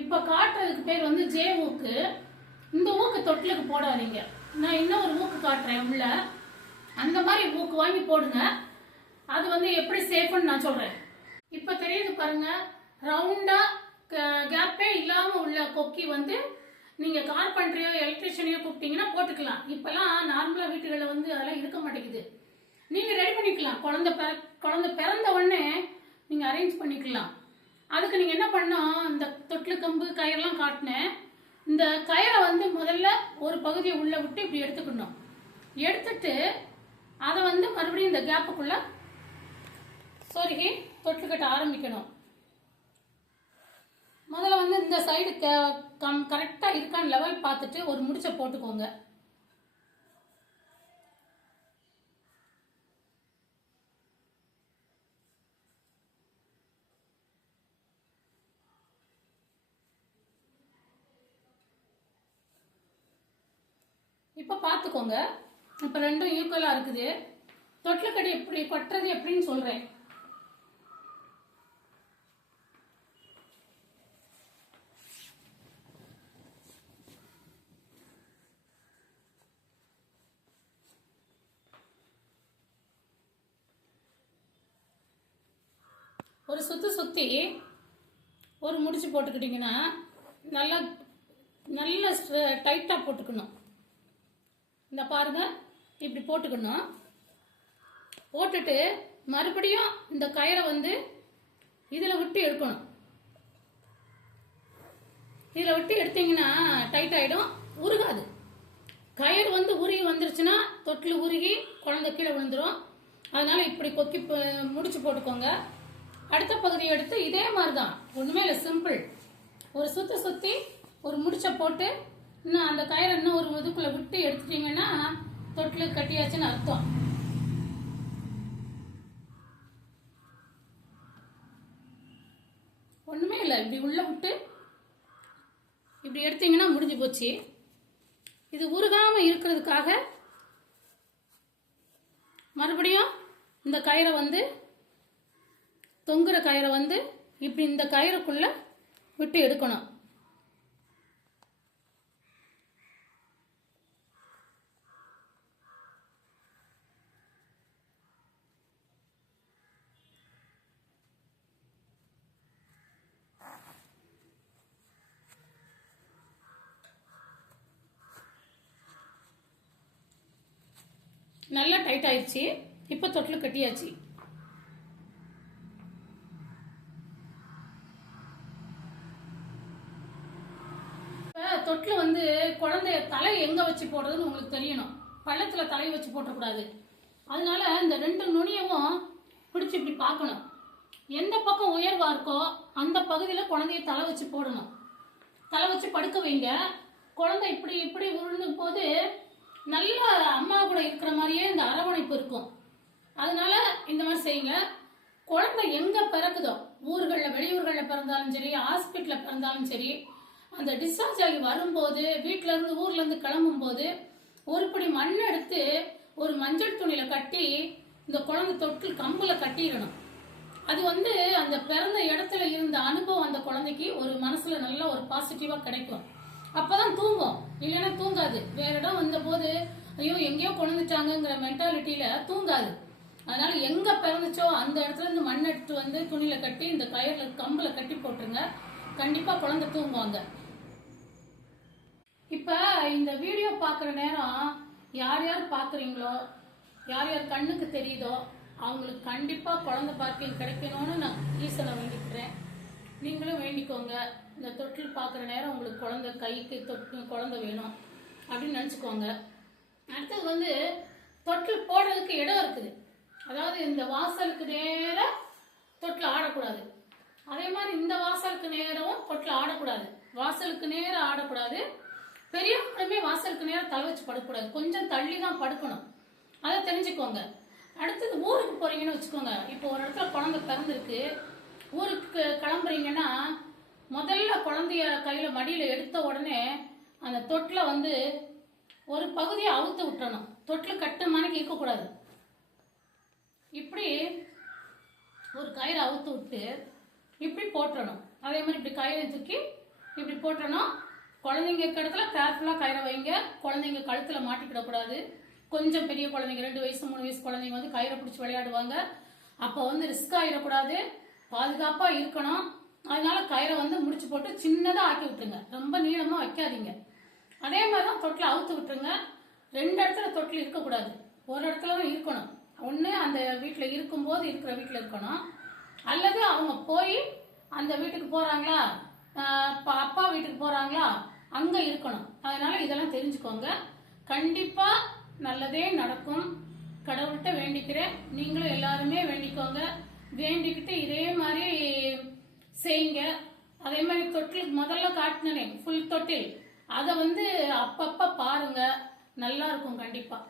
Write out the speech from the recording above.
இப்ப காட்டுறதுக்கு பேர் வந்து ஜே ஊக்கு. இந்த ஊக்கு தொட்டிலுக்கு போடாதீங்க. நான் இன்னொரு ஊக்கு காட்டுறேன் உள்ள. அந்த மாதிரி ஊக்கு வாங்கி போடுங்க. அது வந்து எப்படி சேஃப்னு நான் சொல்றேன். இப்ப தெரியுது பாருங்க, ரவுண்டா கேப்பே இல்லாம உள்ள கொக்கி வந்து நீங்க கார்பெண்டரையோ எலக்ட்ரிஷியனையோ கூப்பிட்டீங்கன்னா போட்டுக்கலாம். இப்பெல்லாம் நார்மலா வீட்டுகளில் வந்து அதெல்லாம் இருக்க மாட்டேங்குது. நீங்க ரெடி பண்ணிக்கலாம். குழந்தை பிறந்த உடனே நீங்க அரேஞ்ச் பண்ணிக்கலாம். அதுக்கு நீங்க என்ன பண்ணோம், இந்த தொட்டில் கம்பு கயிறெல்லாம் காட்டினேன். இந்த கயிறை வந்து முதல்ல ஒரு பகுதியை உள்ள விட்டு இப்படி எடுத்துக்கணும். எடுத்துட்டு அதை வந்து மறுபடியும் இந்த கேப்புக்குள்ள சொருகி தொட்டில் கட்ட ஆரம்பிக்கணும். முதல்ல வந்து இந்த சைடு கரெக்டா இருக்கான்னு லெவல் பார்த்துட்டு ஒரு முடிச்ச போட்டுக்கோங்க. இப்ப பார்த்துக்கோங்க, இப்ப ரெண்டும் ஈக்குவலா இருக்குது. தொட்டில் கட்டி எப்படி கொட்டுறது எப்படின்னு சொல்றேன். ஒரு சுத்தி ஒரு முடிச்சு போட்டுக்கிட்டீங்கன்னா நல்லா நல்ல டைட்டா போட்டுக்கணும். இந்த பாருங்க, இப்படி போட்டுக்கணும். போட்டுட்டு மறுபடியும் இந்த கயிறை வந்து இதுல விட்டு எடுக்கணும். இதுல விட்டு எடுத்தீங்கன்னா டைட் ஆயிடும், உருகாது. கயிறு வந்து உருகி வந்துருச்சுன்னா தொட்டில் உருகி குழந்தை கீழே விழுந்துரும். அதனால இப்படி கொக்கி முடிச்சு போட்டுக்கோங்க. அடுத்த பகுதியை எடுத்து இதே மாதிரிதான், ஒண்ணுமே இல்லை, சிம்பிள். ஒரு சுத்தி ஒரு முடிச்ச போட்டு இன்னும் அந்த கயிறை இன்னும் ஒரு இதுக்குள்ள விட்டு எடுத்துட்டீங்கன்னா தொட்டில் கட்டியாச்சுன்னு அர்த்தம். ஒண்ணுமே இல்லை, இப்படி உள்ள விட்டு இப்படி எடுத்தீங்கன்னா முடிஞ்சு போச்சு. இது உருகாம இருக்கிறதுக்காக மறுபடியும் இந்த கயிறை வந்து தொங்குற கயிறை வந்து இப்படி இந்த கயிறுக்குள்ள விட்டு எடுக்கணும். நல்லா டைட் ஆயிடுச்சு. இப்ப தொட்டில் கட்டியாச்சு. தொட்டில் வந்து குழந்தைய தலை எங்க வச்சு போடுறதுன்னு உங்களுக்கு தெரியணும். பள்ளத்துல தலையை வச்சு போட்டக்கூடாது. அதனால இந்த ரெண்டு நுனியவும் பிடிச்சி இப்படி பார்க்கணும். எந்த பக்கம் உயர்வா இருக்கோ அந்த பகுதியில் குழந்தைய தலை வச்சு போடணும். தலை வச்சு படுக்க வைங்க. குழந்தை இப்படி இப்படி உருளும் போது நல்ல அம்மா கூட இருக்கிற மாதிரியே இந்த அரவணைப்பு இருக்கும். அதனால இந்த மாதிரி செய்யுங்க. குழந்தை எங்க பிறக்குதோ, ஊர்களில் வெளியூர்களில் பிறந்தாலும் சரி, ஹாஸ்பிட்டலில் பிறந்தாலும் சரி, அந்த டிஸ்சார்ஜ் ஆகி வரும்போது வீட்டில இருந்து ஊர்ல இருந்து கிளம்பும் போது ஒரு படி மண் எடுத்து ஒரு மஞ்சள் துணியில கட்டி இந்த குழந்தை தொட்டில் கம்புல கட்டிடணும். அது வந்து அந்த பிறந்த இடத்துல இருந்த அனுபவம் அந்த குழந்தைக்கு ஒரு மனசுல நல்ல ஒரு பாசிட்டிவா கிடைக்கும். அப்பதான் தூங்கும், இல்லைன்னா தூங்காது. வேற இடம் வந்த போது ஐயோ எங்கேயோ கொண்டுட்டாங்கிற மென்டாலிட்டியில தூங்காது. அதனால எங்க பிறந்துச்சோ அந்த இடத்துல இருந்து மண் எடுத்து வந்து துணியில கட்டி இந்த கயிறுல கம்புல கட்டி போட்டுருங்க. கண்டிப்பா குழந்தை தூங்குவாங்க. இப்ப இந்த வீடியோ பாக்குற நேரம் யார் யார் பாக்குறீங்களோ, யார் யார் கண்ணுக்கு தெரியுதோ அவங்களுக்கு கண்டிப்பா குழந்தை பாக்கியம் கிடைக்கணும்னு நான் ஈசனை வேண்டிக்கிறேன். நீங்களும் வேண்டிக்கோங்க. இந்த தொட்டில் பாக்குற நேரம் உங்களுக்கு குழந்தை கைக்கு குழந்தை வேணும் அப்படின்னு நினைச்சுக்கோங்க. அடுத்தது வந்து தொட்டில் போடுறதுக்கு இடம் இருக்குது. அதாவது இந்த வாசலுக்கு நேர தொட்டில் ஆடக்கூடாது. அதே மாதிரி இந்த வாசலுக்கு நேரம் தொட்டில் ஆடக்கூடாது. வாசலுக்கு நேரம் ஆடக்கூடாது. பெரியவங்களுமே வாசலுக்கு நேரம் தலை வச்சு படுக்கக்கூடாது. கொஞ்சம் தள்ளி தான் படுக்கணும். அதை தெரிஞ்சுக்கோங்க. அடுத்தது ஊருக்கு போறீங்கன்னு வச்சுக்கோங்க. இப்போ ஒரு இடத்துல குழந்தை பிறந்திருக்கு, ஊருக்கு கிளம்புறீங்கன்னா முதல்ல குழந்தைய கையில மடியில எடுத்த உடனே அந்த தொட்டில வந்து ஒரு பகுதியை அவுத்து விட்டணும். தொட்டில் கட்டுமானக்கு இருக்கக்கூடாது. இப்படி ஒரு கயிறு அவுத்து விட்டு இப்படி போட்டுறணும். அதே மாதிரி இப்படி கயிறை தூக்கி போட்டோன்னா குழந்தைங்க இருக்க இடத்துல கேர்ஃபுல்லாக கயிறை வைங்க. குழந்தைங்க கழுத்தில் மாட்டிக்கிடக்கூடாது. கொஞ்சம் பெரிய குழந்தைங்க 2 வயசு 3 வயசு குழந்தைங்க வந்து கயிறை பிடிச்சி விளையாடுவாங்க. அப்போ வந்து ரிஸ்க் ஆகிடக்கூடாது, பாதுகாப்பாக இருக்கணும். அதனால கயிறை வந்து முடிச்சு போட்டு சின்னதாக ஆக்கி விட்டுருங்க, ரொம்ப நீளமாக வைக்காதீங்க. அதே மாதிரி தான் தொட்டில் அவுத்து விட்டுருங்க. 2 இடத்துல தொட்டில் இருக்கக்கூடாது, ஒரு இடத்துல தான் இருக்கணும். ஒன்று அந்த வீட்டில் இருக்கும்போது இருக்கிற வீட்டில் இருக்கணும், அல்லது அவங்க போய் அந்த வீட்டுக்கு போகிறாங்களா, அப்பா வீட்டுக்கு போகிறாங்களா, அங்கே இருக்கணும். அதனால இதெல்லாம் தெரிஞ்சுக்கோங்க. கண்டிப்பாக நல்லதே நடக்கும். கடவுள்கிட்ட வேண்டிக்கிறேன், நீங்களும் எல்லாருமே வேண்டிக்கோங்க. வேண்டிக்கிட்டு இதே மாதிரி செய்யுங்க. அதே மாதிரி தொட்டில் முதல்ல காட்டினேன் ஃபுல் தொட்டில், அதை வந்து அப்பப்போ பாருங்க, நல்லா இருக்கும் கண்டிப்பாக.